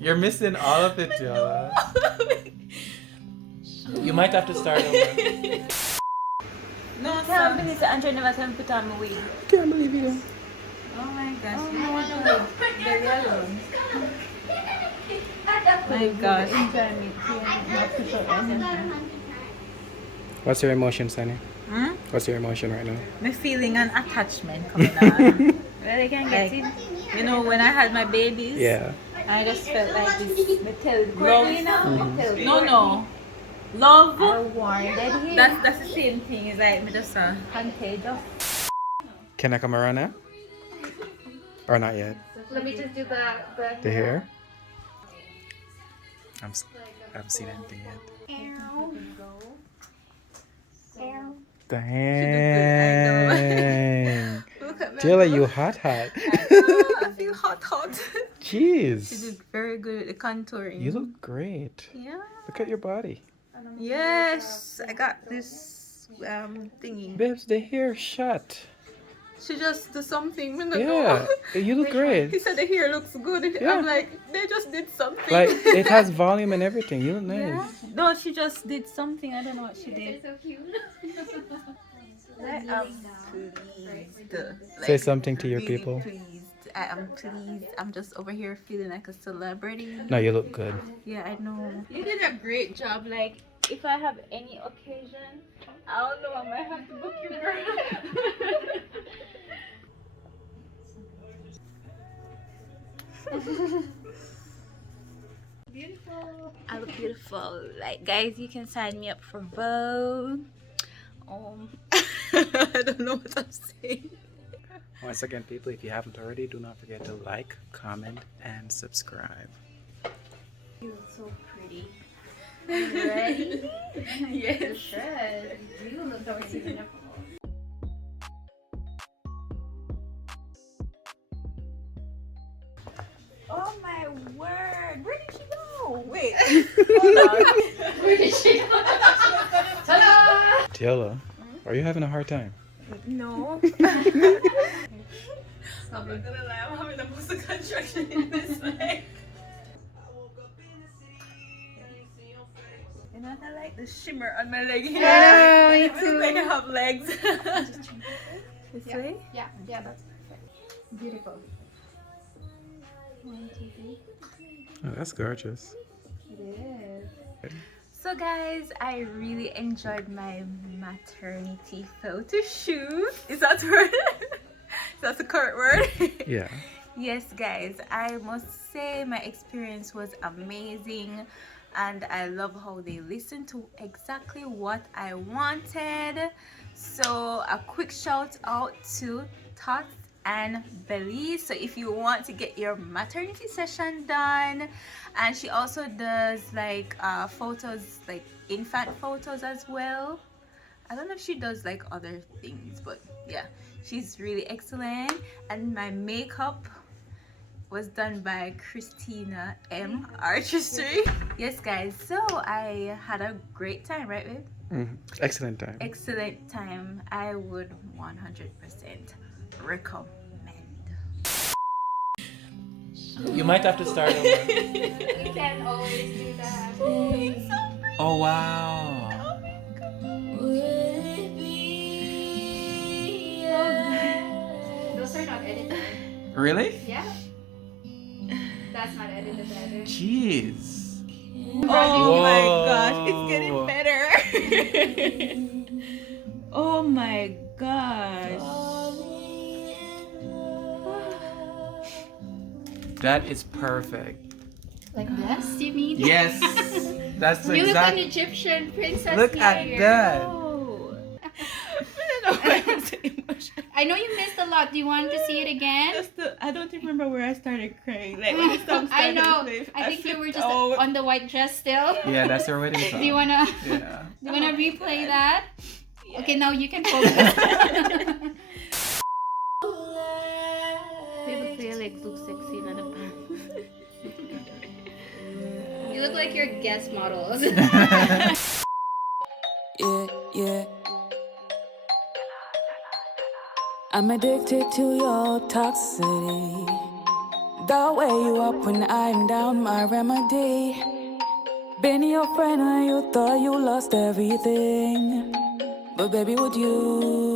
You're missing all of it, Jola. You might have to start over. No, I can't believe that Andrew never can put on my wig. Can't believe it. Oh my gosh, you know what? Very alone. My gosh. What's your emotion, Sunny? Hmm? What's your emotion right now? Me feeling an attachment coming on. Well, you can get Like, it. you know, when I had my babies, Yeah. I just felt like this love. Mhm. No. Love. I warned him. That's the same thing. It's like me just Contagious. Can I come around now? Or not yet? Let me just do the The hair? I haven't seen anything yet. Dang. Look at me. Jola, you hot. I feel hot. She Jeez. did very good at the contouring. You look great. Yeah. Look at your body. Yes, I got this thingy. Babes, the hair shut. She just did something. Yeah, you look He great. said the hair looks good. Yeah. I'm like, they just did something. Like, it has volume and everything. You look nice. Yeah. No, she just did something. I don't know what she did. So cute. I am pleased. Say something to your really people. Pleased. I am pleased. I'm just over here feeling like a celebrity. No, you look good. Yeah, I know. You did a great job. Like, if I have any occasion, I don't know, I might have to book you, girl. Beautiful. I look beautiful. Like, guys, you can sign me up for Vogue. I don't know what I'm saying. Once again, people, if you haven't already, do not forget to like, comment, and subscribe. You look so pretty. You ready? Yes. You should. You look beautiful. Oh my word! Where did she go? Wait, hold on. Where did she go? Ta-da! Jola, are you having a hard time? No. I'm not gonna lie, I'm having a muscle contraction in this leg. You know, I like the shimmer on my leg here. Yeah, me It looks too. like I have legs. This Yeah. way? Yeah, that's perfect. Beautiful. 1, 2, 3. Oh, that's gorgeous. It is. So guys, I really enjoyed my maternity photo shoot. Is that the word? That's the correct word? Yeah. Yes guys, I must say my experience was amazing and I love how they listened to exactly what I wanted. So a quick shout out to Totsandbellies. So if you want to get your maternity session done, and she also does like photos, like infant photos as well. I don't know if she does like other things, but yeah, she's really excellent. And my makeup was done by Christina M Artistry. Yes guys, so I had a great time, right babe? Excellent time. Excellent time. I would 100% recommend. You might have to start over. We can always do that. Oh, it's so pretty. Oh, wow. Those are not edited. Really? Yeah. That's not edited either. Jeez. Oh my Whoa. gosh, it's getting better. Oh my gosh. That is perfect. Like this, you mean? Yes. That's You look exact. an Egyptian princess Look here. at that. Oh. I don't know why I'm so emotional. I know you missed a lot. Do you want to see it again? I don't remember where I started crying. Like when the song started I know. to play, I think you were flipped just out. on the white dress still. Yeah, that's your wedding song. Do you wanna? Yeah. Do you wanna Oh my replay God. that? Yeah. Okay, now you can focus. Baby Clay like looks sexy in the back. You look like your guest models. Yeah. I'm addicted to your toxicity. The way you up when I'm down, my remedy. Been your friend when you thought you lost everything. But baby, would you